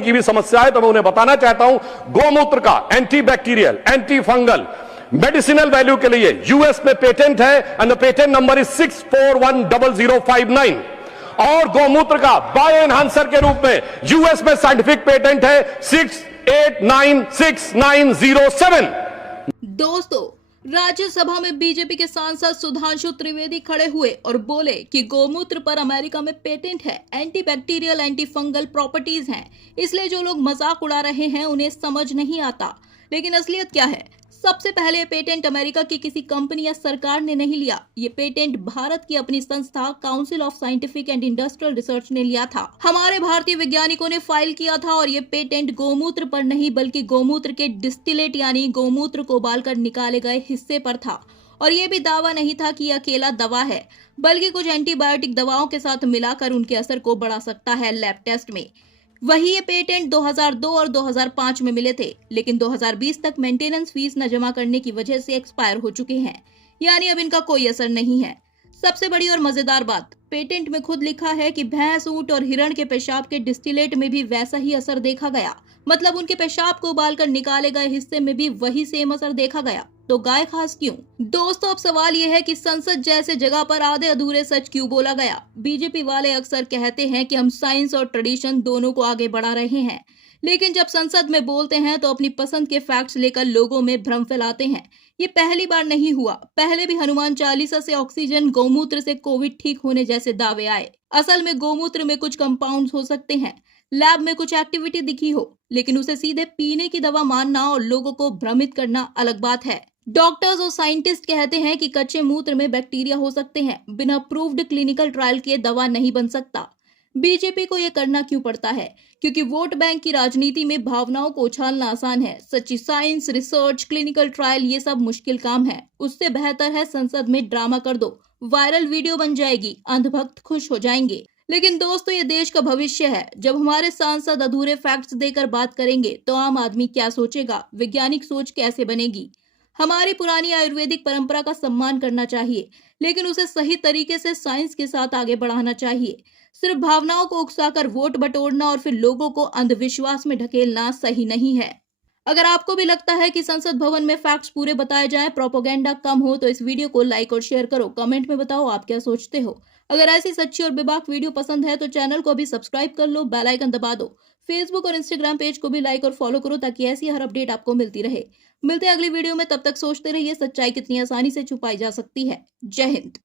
गौमूत्र की भी समस्या है, तो मैं उन्हें बताना चाहता हूं गौमूत्र का anti bacterial, anti fungal, medicinal value के लिए यूएस में पेटेंट है and the patent number is 6410059। और गौमूत्र का बायो एनहांसर के रूप में यूएस में साइंटिफिक पेटेंट है 6896907। दोस्तों, राज्यसभा में बीजेपी के सांसद सुधांशु त्रिवेदी खड़े हुए और बोले कि गौमूत्र पर अमेरिका में पेटेंट है, anti bacterial, anti fungal properties हैं, इसलिए जो लोग मजाक उड़ा रहे हैं उन्हें समझ नहीं आता। लेकिन असलियत क्या है? सबसे पहले ये पेटेंट अमेरिका की किसी कंपनी या सरकार ने नहीं लिया। ये पेटेंट भारत की अपनी संस्था council of scientific and industrial research ने लिया था। हमारे भारतीय वैज्ञानिकों ने फाइल किया था और ये पेटेंट गौमूत्र पर नहीं बल्कि गौमूत्र के डिस्टिलेट यानी गौमूत्र को उबालकर निकाले गए हिस्से पर था। और ये भी दावा नहीं था कि यह अकेला दवा है, बल्कि कुछ एंटीबायोटिक दवाओं के साथ मिलाकर उनके असर को बढ़ा सकता है लैब टेस्ट में। वही ये पेटेंट 2002 और 2005 में मिले थे, लेकिन 2020 तक मेंटेनेंस फीस न जमा करने की वजह से एक्सपायर हो चुके हैं, यानी अब इनका कोई असर नहीं है। सबसे बड़ी और मजेदार बात, पेटेंट में खुद लिखा है कि भैंस, ऊंट और हिरण के पेशाब के डिस्टिलेट में भी वैसा ही असर देखा गया। मतलब उनके पेशाब को उबालकर निकाले गए हिस्से में भी वही सेम असर देखा गया। तो गाय खास क्यों? दोस्तों, अब सवाल यह है कि संसद जैसे जगह पर आधे अधूरे सच क्यों बोला गया? बीजेपी वाले अक्सर कहते हैं कि हम साइंस और ट्रेडिशन दोनों को आगे बढ़ा रहे हैं, लेकिन जब संसद में बोलते हैं तो अपनी पसंद के फैक्ट्स लेकर लोगों में भ्रम फैलाते हैं। ये पहली बार नहीं हुआ, पहले भी हनुमान चालीसा से ऑक्सीजन, गौमूत्र से कोविड ठीक होने जैसे दावे आए। असल में गौमूत्र में कुछ कंपाउंड्स हो सकते हैं, लैब में कुछ एक्टिविटी दिखी हो, लेकिन उसे सीधे पीने की दवा मानना और लोगों को भ्रमित करना अलग बात है। डॉक्टर्स और साइंटिस्ट कहते हैं कि कच्चे मूत्र में बैक्टीरिया हो सकते हैं, बिना प्रूव्ड क्लिनिकल ट्रायल के दवा नहीं बन सकता। बीजेपी को यह करना क्यों पड़ता है? क्योंकि वोट बैंक की राजनीति में भावनाओं को उछालना आसान है। सच्ची साइंस, रिसर्च, क्लिनिकल ट्रायल ये सब मुश्किल काम है। उससे बेहतर है संसद में ड्रामा कर दो, वायरल वीडियो बन जाएगी, अंधभक्त खुश हो जाएंगे। लेकिन दोस्तों, ये देश का भविष्य है। जब हमारे सांसद अधूरे फैक्ट्स देकर बात करेंगे तो आम आदमी क्या सोचेगा? वैज्ञानिक सोच कैसे बनेगी? हमारी पुरानी आयुर्वेदिक परंपरा का सम्मान करना चाहिए, लेकिन उसे सही तरीके से साइंस के साथ आगे बढ़ाना चाहिए। सिर्फ भावनाओं को उकसाकर वोट बटोरना और फिर लोगों को अंधविश्वास में ढकेलना सही नहीं है। अगर आपको भी लगता है कि संसद भवन में फैक्ट्स पूरे बताए जाएं, प्रोपेगेंडा कम हो, तो इस वीडियो को लाइक और शेयर करो। कमेंट में बताओ आप क्या सोचते हो। अगर ऐसी सच्ची और बेबाक वीडियो पसंद है तो चैनल को अभी सब्सक्राइब कर लो, बेल आइकन दबा दो। फेसबुक और इंस्टाग्राम पेज को भी लाइक और फॉलो करो ताकि ऐसी हर अपडेट आपको मिलती रहे। मिलते हैं अगली वीडियो में, तब तक सोचते रहिए सच्चाई कितनी आसानी से छुपाई जा सकती है। जय हिंद।